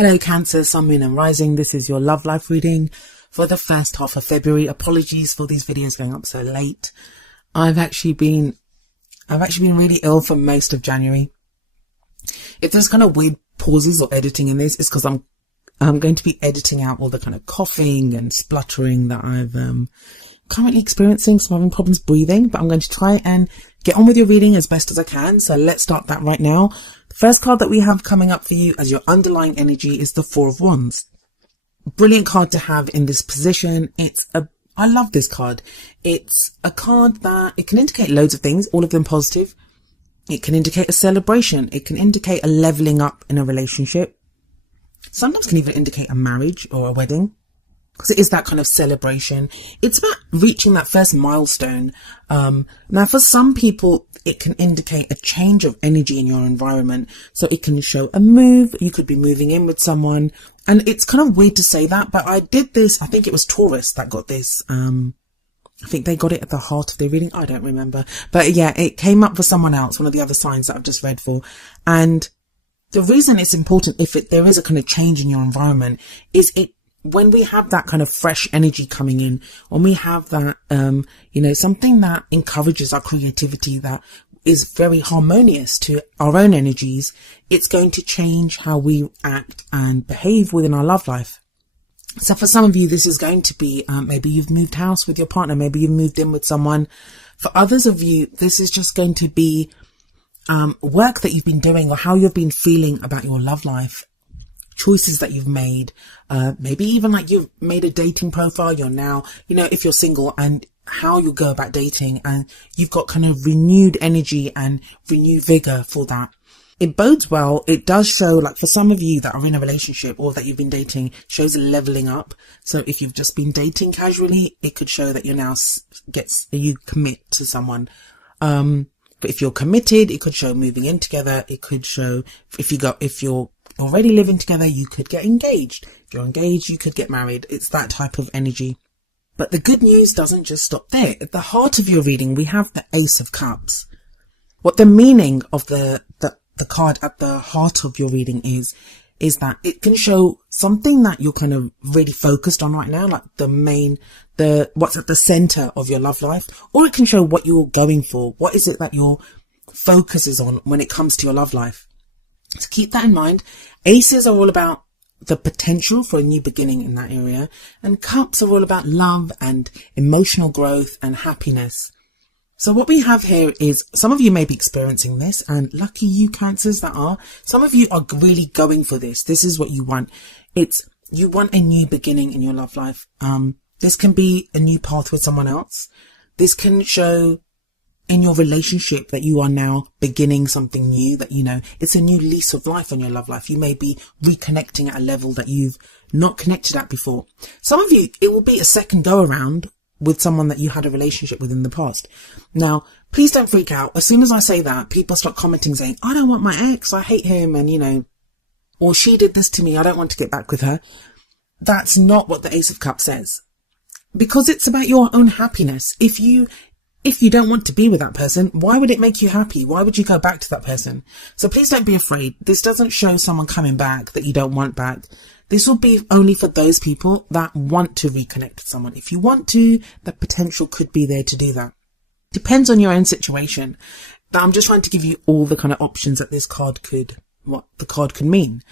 Hello Cancer, Sun, Moon and Rising. This is your love life reading for the first half of February. Apologies for these videos going up so late. I've actually been really ill for most of January. If there's kind of weird pauses or editing in this, it's because I'm going to be editing out all the kind of coughing and spluttering that I've currently experiencing. So I'm having problems breathing, but I'm going to try and get on with your reading as best as I can. So let's start that right now. The first card that we have coming up for you as your underlying energy is the Four of Wands. Brilliant card to have in this position. I love this card. It's a card that it can indicate loads of things, all of them positive. It can indicate a celebration. It can indicate a leveling up in a relationship. Sometimes can even indicate a marriage or a wedding, because it is that kind of celebration. It's about reaching that first milestone. Now for some people, it can indicate a change of energy in your environment. So it can show a move. You could be moving in with someone. And it's kind of weird to say that, but I did this. I think it was Taurus that got this. I think they got it at the heart of their reading. I don't remember. But yeah, it came up for someone else, one of the other signs that I've just read for. And the reason it's important, if there is a kind of change in your environment, is when we have that kind of fresh energy coming in, when we have that, something that encourages our creativity, that is very harmonious to our own energies, it's going to change how we act and behave within our love life. So for some of you, this is going to be, maybe you've moved house with your partner, maybe you've moved in with someone. For others of you, this is just going to be work that you've been doing or how you've been feeling about your love life, choices that you've made, maybe even like you've made a dating profile. You're now, if you're single, and how you go about dating, and you've got kind of renewed energy and renewed vigor for that. It bodes well. It does show, like for some of you that are in a relationship or that you've been dating, shows a leveling up. So if you've just been dating casually, it could show that you're now you commit to someone. But if you're committed, it could show moving in together. It could show if you're already living together, you could get engaged. If you're engaged, you could get married. It's that type of energy. But the good news doesn't just stop there. At the heart of your reading, we have the Ace of Cups. What the meaning of the card at the heart of your reading is that it can show something that you're kind of really focused on right now, like what's at the center of your love life, or it can show what you're going for. What is it that your focus is on when it comes to your love life? So keep that in mind. Aces are all about the potential for a new beginning in that area, and cups are all about love and emotional growth and happiness. So what we have here is, some of you may be experiencing this, and lucky you Cancers that are. Some of you are really going for this. This is what you want. You want a new beginning in your love life. This can be a new path with someone else. This can show in your relationship that you are now beginning something new, that, it's a new lease of life on your love life. You may be reconnecting at a level that you've not connected at before. Some of you, it will be a second go around with someone that you had a relationship with in the past. Now, please don't freak out. As soon as I say that, people start commenting saying, I don't want my ex, I hate him, and or she did this to me, I don't want to get back with her. That's not what the Ace of Cups says. Because it's about your own happiness. If you don't want to be with that person, why would it make you happy? Why would you go back to that person? So please don't be afraid. This doesn't show someone coming back that you don't want back. This will be only for those people that want to reconnect with someone. If you want to, the potential could be there to do that. Depends on your own situation. But I'm just trying to give you all the kind of options that what the card could mean.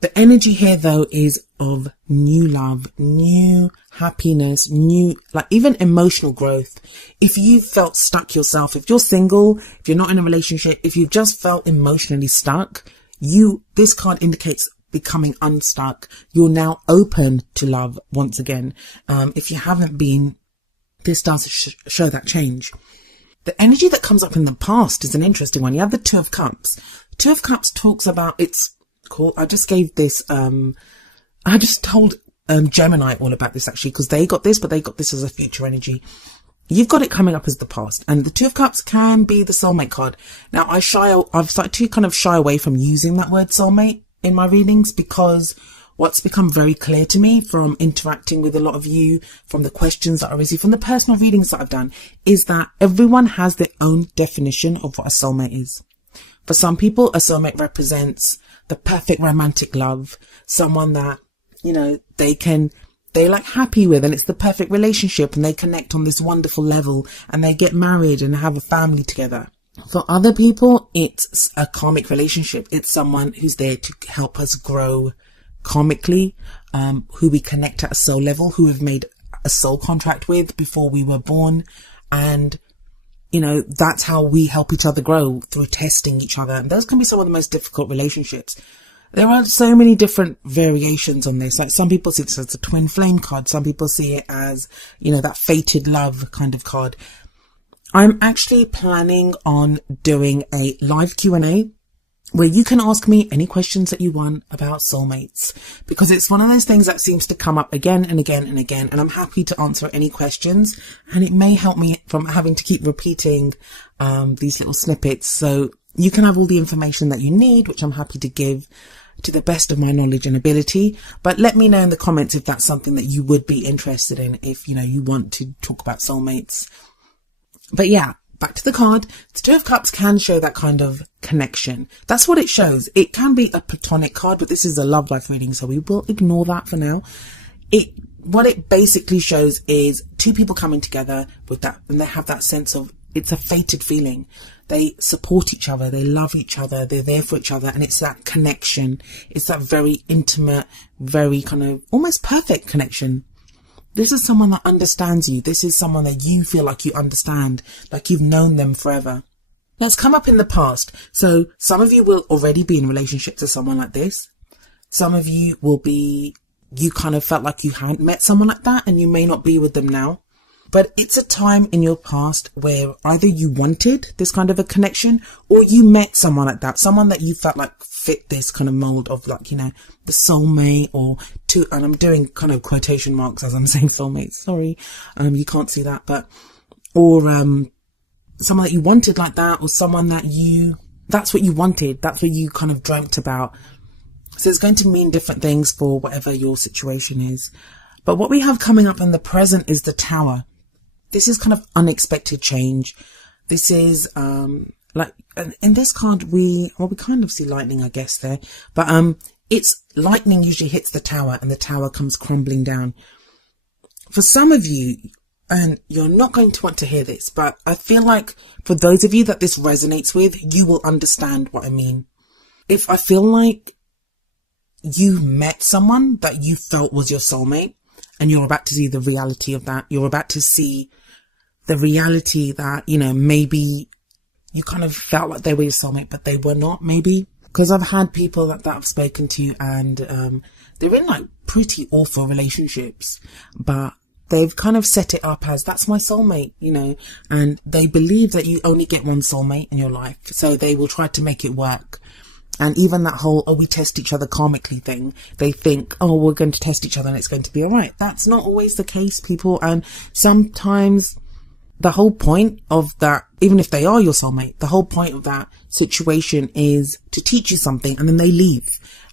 The energy here though is of new love, new happiness, new, like even emotional growth. If you've felt stuck yourself, if you're single, if you're not in a relationship, if you've just felt emotionally stuck, this card indicates becoming unstuck. You're now open to love once again. If you haven't been, this does show that change. The energy that comes up in the past is an interesting one. You have the Two of Cups. Two of Cups talks about, it's cool. I just gave this, I just told Gemini all about this actually, because they got this, but they got this as a future energy. You've got it coming up as the past, and the Two of Cups can be the soulmate card. Now I've started to kind of shy away from using that word soulmate in my readings, because what's become very clear to me from interacting with a lot of you, from the questions that I receive, from the personal readings that I've done, is that everyone has their own definition of what a soulmate is. For some people, a soulmate represents the perfect romantic love, someone that, you know, they're like happy with, and it's the perfect relationship, and they connect on this wonderful level, and they get married and have a family together. For other people, it's a karmic relationship. It's someone who's there to help us grow karmically, who we connect at a soul level, who we've made a soul contract with before we were born. And, you know, that's how we help each other grow, through testing each other. And those can be some of the most difficult relationships. There are so many different variations on this. Like, some people see this as a twin flame card. Some people see it as, you know, that fated love kind of card. I'm actually planning on doing a live Q&A where you can ask me any questions that you want about soulmates, because it's one of those things that seems to come up again and again and again, and I'm happy to answer any questions, and it may help me from having to keep repeating these little snippets, so you can have all the information that you need, which I'm happy to give to the best of my knowledge and ability. But let me know in the comments if that's something that you would be interested in, if, you know, you want to talk about soulmates. But yeah, back to the card. The Two of Cups can show that kind of connection. That's what it shows. It can be a platonic card, but this is a love life reading, so we will ignore that for now. What it basically shows is two people coming together with that, and they have that sense of, it's a fated feeling. They support each other, they love each other, they're there for each other, and it's that connection. It's that very intimate, very kind of almost perfect connection. This is someone that understands you. This is someone that you feel like you understand, like you've known them forever. That's come up in the past. So some of you will already be in relationship to someone like this. Some of you will be, you kind of felt like you hadn't met someone like that, and you may not be with them now. But it's a time in your past where either you wanted this kind of a connection, or you met someone like that, someone that you felt like fit this kind of mold of, like, you know, the soulmate, or two, and I'm doing kind of quotation marks as I'm saying soulmate, sorry, you can't see that, but, or someone that you wanted like that, or someone that that's what you wanted, that's what you kind of dreamt about. So it's going to mean different things for whatever your situation is. But what we have coming up in the present is the Tower. This is kind of unexpected change. This is, like, in this card, we kind of see lightning, I guess, there. But, it's lightning usually hits the Tower, and the Tower comes crumbling down. For some of you, and you're not going to want to hear this, but I feel like for those of you that this resonates with, you will understand what I mean. If I feel like you met someone that you felt was your soulmate, and you're about to see the reality of that, you're about to see the reality that, you know, maybe you kind of felt like they were your soulmate, but they were not, maybe. Because I've had people that I've spoken to, and they're in like pretty awful relationships, but they've kind of set it up as, that's my soulmate, you know, and they believe that you only get one soulmate in your life, so they will try to make it work. And even that whole, oh, we test each other karmically thing, they think, oh, we're going to test each other and it's going to be all right. That's not always the case, people. And sometimes the whole point of that, even if they are your soulmate, the whole point of that situation is to teach you something, and then they leave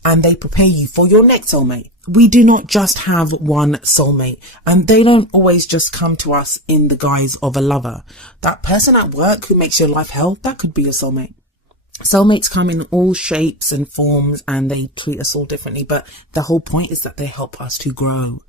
and they prepare you for your next soulmate. We do not just have one soulmate, and they don't always just come to us in the guise of a lover. That person at work who makes your life hell, that could be your soulmate. Soulmates come in all shapes and forms, and they treat us all differently, but the whole point is that they help us to grow.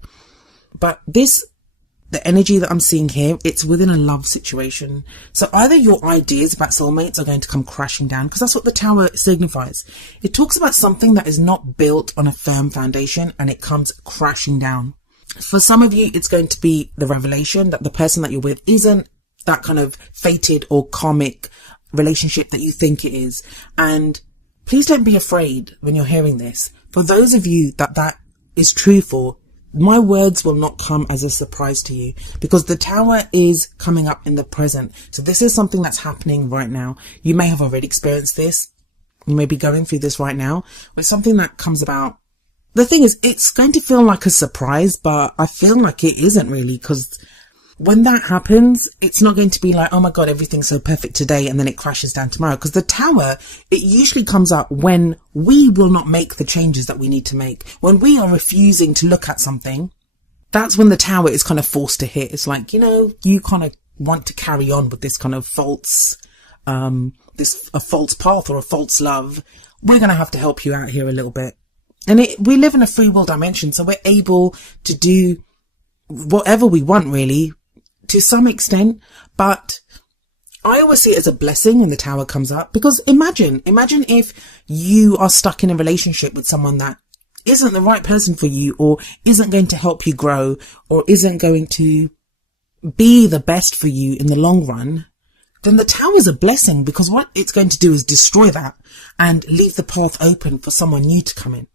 But the energy that I'm seeing here, it's within a love situation. So either your ideas about soulmates are going to come crashing down, because that's what the Tower signifies. It talks about something that is not built on a firm foundation, and it comes crashing down. For some of you, it's going to be the revelation that the person that you're with isn't that kind of fated or karmic relationship that you think it is. And please don't be afraid when you're hearing this. For those of you that is true for, my words will not come as a surprise to you, because the Tower is coming up in the present. So this is something that's happening right now. You may have already experienced this. You may be going through this right now, where something that comes about. The thing is, it's going to feel like a surprise, but I feel like it isn't really, because when that happens, it's not going to be like, oh my God, everything's so perfect today, and then it crashes down tomorrow. Because the Tower, it usually comes up when we will not make the changes that we need to make. When we are refusing to look at something, that's when the Tower is kind of forced to hit. It's like, you know, you kind of want to carry on with this kind of false a false path or a false love, we're going to have to help you out here a little bit. And we live in a free will dimension, so we're able to do whatever we want, really, to some extent. But I always see it as a blessing when the Tower comes up, because imagine if you are stuck in a relationship with someone that isn't the right person for you, or isn't going to help you grow, or isn't going to be the best for you in the long run. Then the Tower is a blessing, because what it's going to do is destroy that and leave the path open for someone new to come in,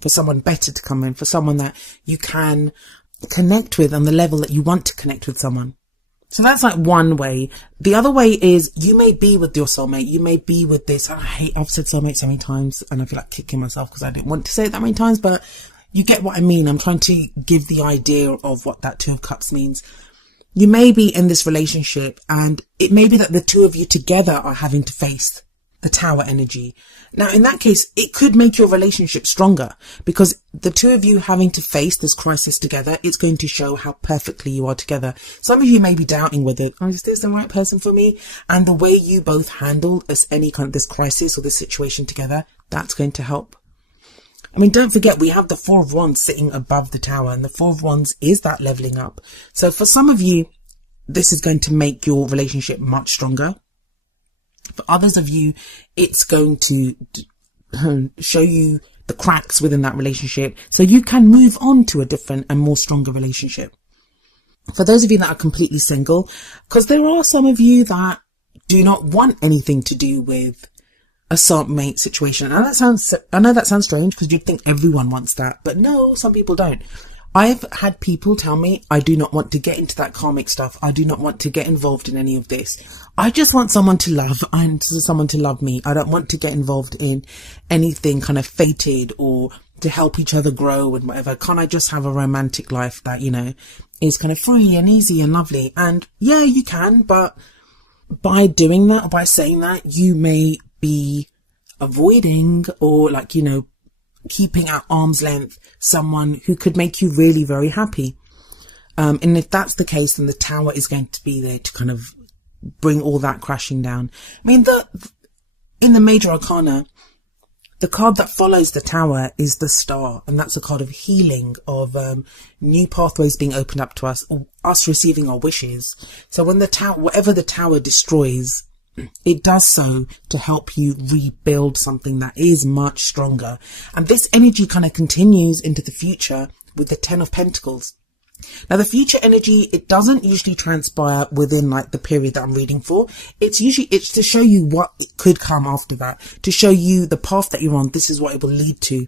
for someone better to come in, for someone that you can connect with on the level that you want to connect with someone. So that's like one way. The other way is you may be with your soulmate. You may be with this. I've said soulmate so many times and I feel like kicking myself because I didn't want to say it that many times, but you get what I mean. I'm trying to give the idea of what that Two of Cups means. You may be in this relationship and it may be that the two of you together are having to face the Tower energy. Now, in that case, it could make your relationship stronger, because the two of you having to face this crisis together, it's going to show how perfectly you are together. Some of you may be doubting whether, is this the right person for me? And the way you both handle any kind of this crisis or this situation together, that's going to help. I mean, don't forget, we have the Four of Wands sitting above the Tower, and the Four of Wands is that leveling up. So for some of you, this is going to make your relationship much stronger. For others of you, it's going to show you the cracks within that relationship so you can move on to a different and more stronger relationship. For those of you that are completely single, because there are some of you that do not want anything to do with a soulmate situation. And I know that sounds strange because you'd think everyone wants that, but no, some people don't. I've had people tell me, I do not want to get into that karmic stuff. I do not want to get involved in any of this. I just want someone to love and someone to love me. I don't want to get involved in anything kind of fated or to help each other grow and whatever. Can't I just have a romantic life that, is kind of free and easy and lovely? And yeah, you can, but by doing that or by saying that, you may be avoiding or keeping at arm's length someone who could make you really very happy. And if that's the case, then the Tower is going to be there to kind of bring all that crashing down. I mean, in the Major Arcana, the card that follows the Tower is the Star, and that's a card of healing, of new pathways being opened up to us, or us receiving our wishes. So when whatever the Tower destroys, it does so to help you rebuild something that is much stronger. And this energy kind of continues into the future with the Ten of Pentacles. Now, the future energy, it doesn't usually transpire within the period that I'm reading for. It's to show you what could come after that, to show you the path that you're on. This is what it will lead to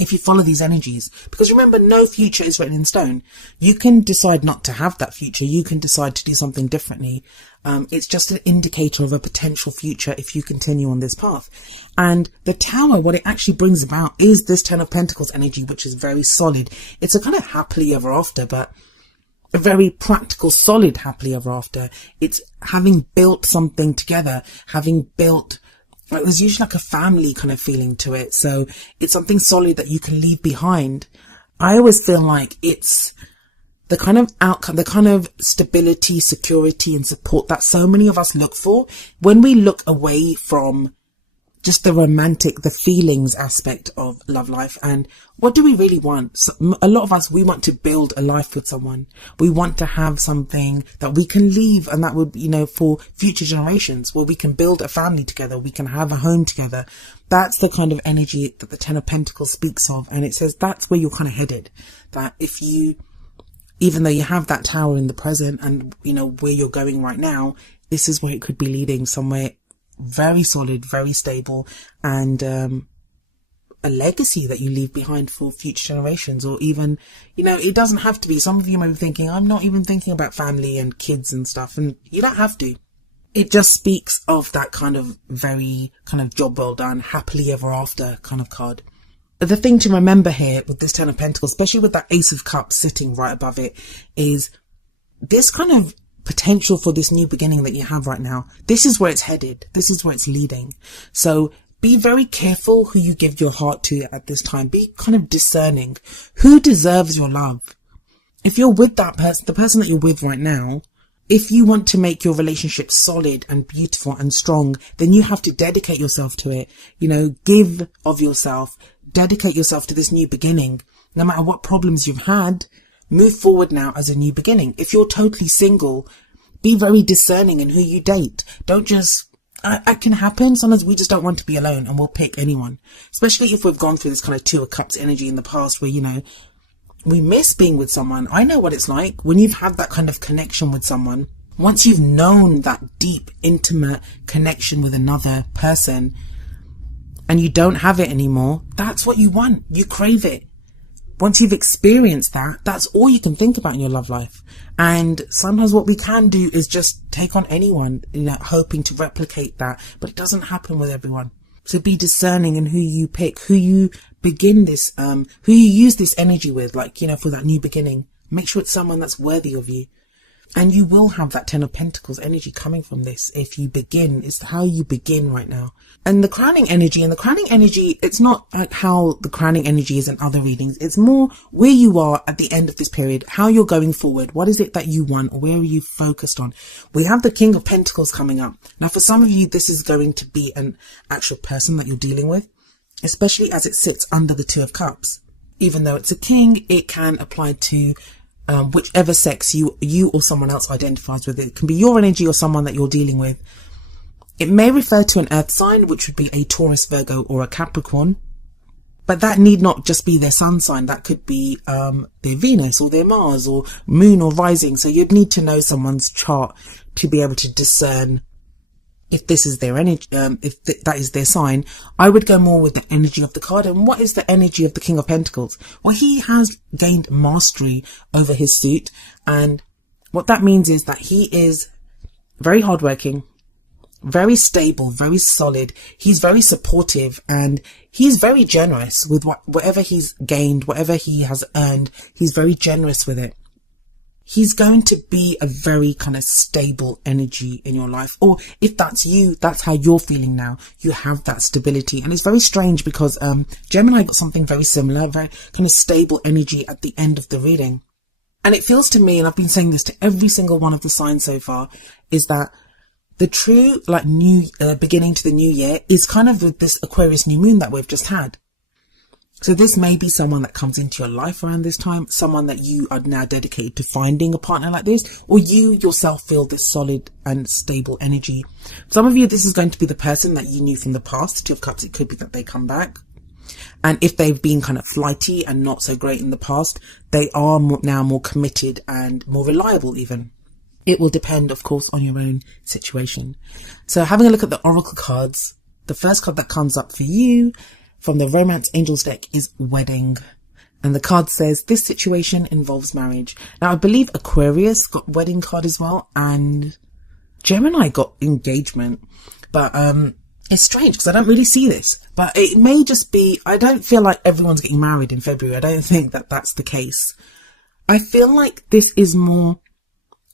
if you follow these energies. Because remember, no future is written in stone. You can decide not to have that future. You can decide to do something differently. It's just an indicator of a potential future if you continue on this path. And the Tower, what it actually brings about is this Ten of Pentacles energy, which is very solid. It's a kind of happily ever after, but a very practical, solid happily ever after. It's having built something together, there's usually a family kind of feeling to it. So it's something solid that you can leave behind. I always feel like it's the kind of outcome, the kind of stability, security and support that so many of us look for when we look away from just the romantic, the feelings aspect of love life. And what do we really want? So, a lot of us, we want to build a life with someone. We want to have something that we can leave, and that would, for future generations, where we can build a family together. We can have a home together. That's the kind of energy that the Ten of Pentacles speaks of. And it says that's where you're kind of headed. That even though you have that Tower in the present and, where you're going right now, this is where it could be leading, somewhere very solid, very stable, and a legacy that you leave behind for future generations. Or even, it doesn't have to be. Some of you may be thinking, I'm not even thinking about family and kids and stuff, and you don't have to. It just speaks of that kind of very kind of job well done, happily ever after kind of card. The thing to remember here with this Ten of Pentacles, especially with that Ace of Cups sitting right above it, is this kind of potential for this new beginning that you have right now. This is where it's headed. This is where it's leading. So be very careful who you give your heart to at this time. Be kind of discerning. Who deserves your love? If you're with that person, the person that you're with right now, if you want to make your relationship solid and beautiful and strong, then you have to dedicate yourself to it. You know, give of yourself, dedicate yourself to this new beginning. No matter what problems you've had, move forward now as a new beginning. If you're totally single, be very discerning in who you date. Don't just, it can happen. Sometimes we just don't want to be alone and we'll pick anyone, especially if we've gone through this kind of Two of Cups energy in the past where, you know, we miss being with someone. I know what it's like when you've had that kind of connection with someone. Once you've known that deep, intimate connection with another person and you don't have it anymore, that's what you want. You crave it. Once you've experienced that, that's all you can think about in your love life. And sometimes what we can do is just take on anyone, you know, hoping to replicate that, but it doesn't happen with everyone. So be discerning in who you pick, who you begin this, who you use this energy with, like, you know, for that new beginning. Make sure it's someone that's worthy of you. And you will have that Ten of Pentacles energy coming from this if you begin. It's how you begin right now. And the crowning energy, it's not like how the crowning energy is in other readings. It's more where you are at the end of this period, how you're going forward. What is it that you want, or where are you focused on? We have the King of Pentacles coming up. Now, for some of you, this is going to be an actual person that you're dealing with, especially as it sits under the Two of Cups. Even though it's a king, it can apply to whichever sex you or someone else identifies with. It can be your energy or someone that you're dealing with. It may refer to an earth sign, which would be a Taurus, Virgo, or a Capricorn. But that need not just be their sun sign. That could be their Venus or their Mars or moon or rising. So you'd need to know someone's chart to be able to discern if this is their energy, if that is their sign. I would go more with the energy of the card. And what is the energy of the King of Pentacles? Well, he has gained mastery over his suit. And what that means is that he is very hardworking, very stable, very solid. He's very supportive and he's very generous with whatever he's gained, whatever he has earned. He's very generous with it. He's going to be a very kind of stable energy in your life. Or if that's you, that's how you're feeling now. You have that stability. And it's very strange because Gemini got something very similar, very kind of stable energy at the end of the reading. And it feels to me, and I've been saying this to every single one of the signs so far, is that the true like new beginning to the new year is kind of with this Aquarius new moon that we've just had. So this may be someone that comes into your life around this time, someone that you are now dedicated to finding a partner like this, or you yourself feel this solid and stable energy. For some of you, this is going to be the person that you knew from the past. Two of Cups, it could be that they come back. And if they've been kind of flighty and not so great in the past, they are now more committed and more reliable even. It will depend, of course, on your own situation. So having a look at the Oracle cards, the first card that comes up for you from the Romance Angels deck is Wedding. And the card says, this situation involves marriage. Now, I believe Aquarius got Wedding card as well. And Gemini got Engagement. But it's strange because I don't really see this. But it may just be, I don't feel like everyone's getting married in February. I don't think that that's the case. I feel like this is more,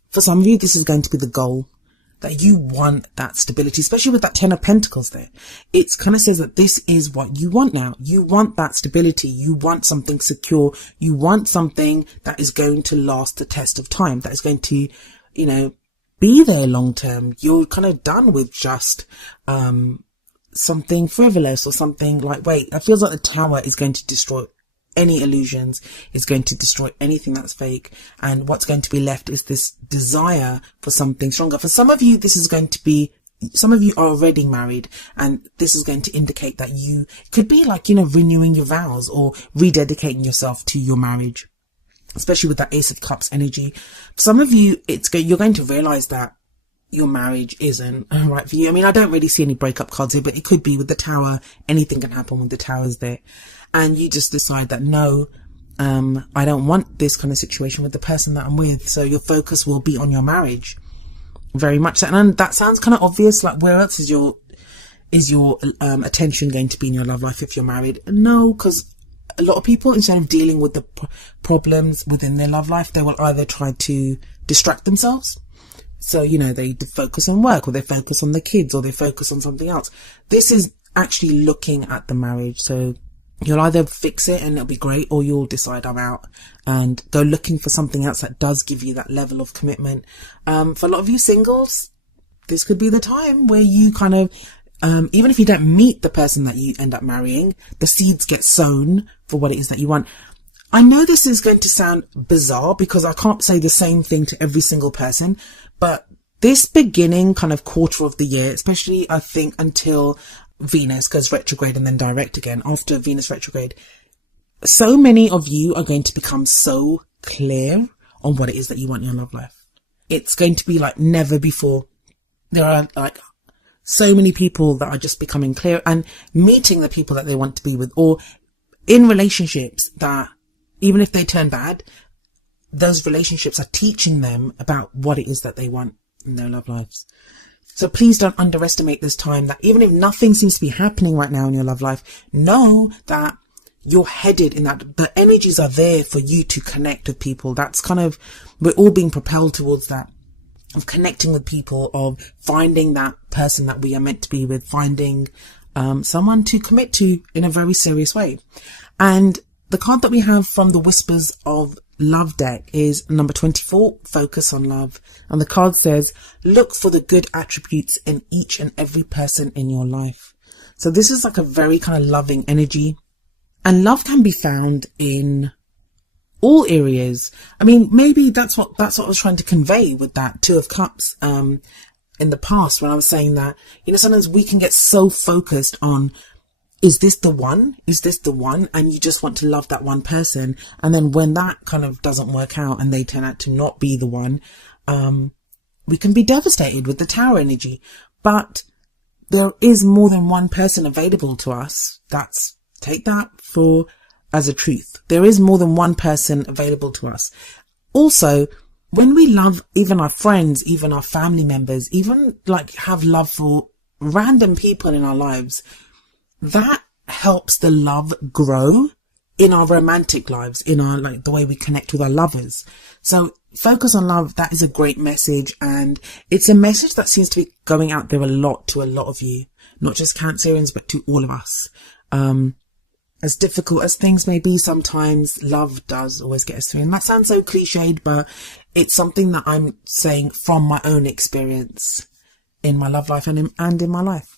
for some of you, this is going to be the goal. That you want that stability, especially with that Ten of Pentacles there. It kind of says that this is what you want now. You want that stability. You want something secure. You want something that is going to last the test of time. That is going to, you know, be there long term. You're kind of done with just something frivolous or something like, wait, it feels like the Tower is going to destroy any illusions, is going to destroy anything that's fake, and what's going to be left is this desire for something stronger. For some of you, this is going to be, some of you are already married, and this is going to indicate that you could be like, you know, renewing your vows or rededicating yourself to your marriage, especially with that Ace of Cups energy. For some of you, you're going to realize that your marriage isn't right for you. I mean, I don't really see any breakup cards here, but it could be with the Tower. Anything can happen when the Tower's there. And you just decide that, no, I don't want this kind of situation with the person that I'm with. So your focus will be on your marriage. Very much so. And that sounds kind of obvious. Like, where else is your attention going to be in your love life if you're married? No, because a lot of people, instead of dealing with the problems within their love life, they will either try to distract themselves. So, you know, they focus on work, or they focus on the kids, or they focus on something else. This is actually looking at the marriage. So You'll either fix it and it'll be great, or you'll decide I'm out and go looking for something else that does give you that level of commitment. For a lot of you singles, this could be the time where you kind of, even if you don't meet the person that you end up marrying, the seeds get sown for what it is that you want. I know this is going to sound bizarre because I can't say the same thing to every single person, but this beginning kind of quarter of the year, especially I think until Venus goes retrograde and then direct again after Venus retrograde, so many of you are going to become so clear on what it is that you want in your love life. It's going to be like never before. There are like so many people that are just becoming clear and meeting the people that they want to be with, or in relationships that even if they turn bad, those relationships are teaching them about what it is that they want in their love lives. So please don't underestimate this time, that even if nothing seems to be happening right now in your love life, know that you're headed in that. The energies are there for you to connect with people. That's kind of, we're all being propelled towards that, of connecting with people, of finding that person that we are meant to be with, finding someone to commit to in a very serious way. And the card that we have from the Whispers of Love deck is number 24, Focus on Love. And the card says, look for the good attributes in each and every person in your life. So this is like a very kind of loving energy. And love can be found in all areas. I mean, maybe that's what I was trying to convey with that Two of Cups in the past, when I was saying that, you know, sometimes we can get so focused on, is this the one? Is this the one? And you just want to love that one person. And then when that kind of doesn't work out and they turn out to not be the one, we can be devastated with the Tower energy. But there is more than one person available to us. Take that as a truth. There is more than one person available to us. Also, when we love even our friends, even our family members, even like have love for random people in our lives, that helps the love grow in our romantic lives, in our, like, the way we connect with our lovers. So focus on love. That is a great message. And it's a message that seems to be going out there a lot to a lot of you, not just Cancerians, but to all of us. As difficult as things may be, sometimes love does always get us through. And that sounds so cliched, but it's something that I'm saying from my own experience in my love life and in my life.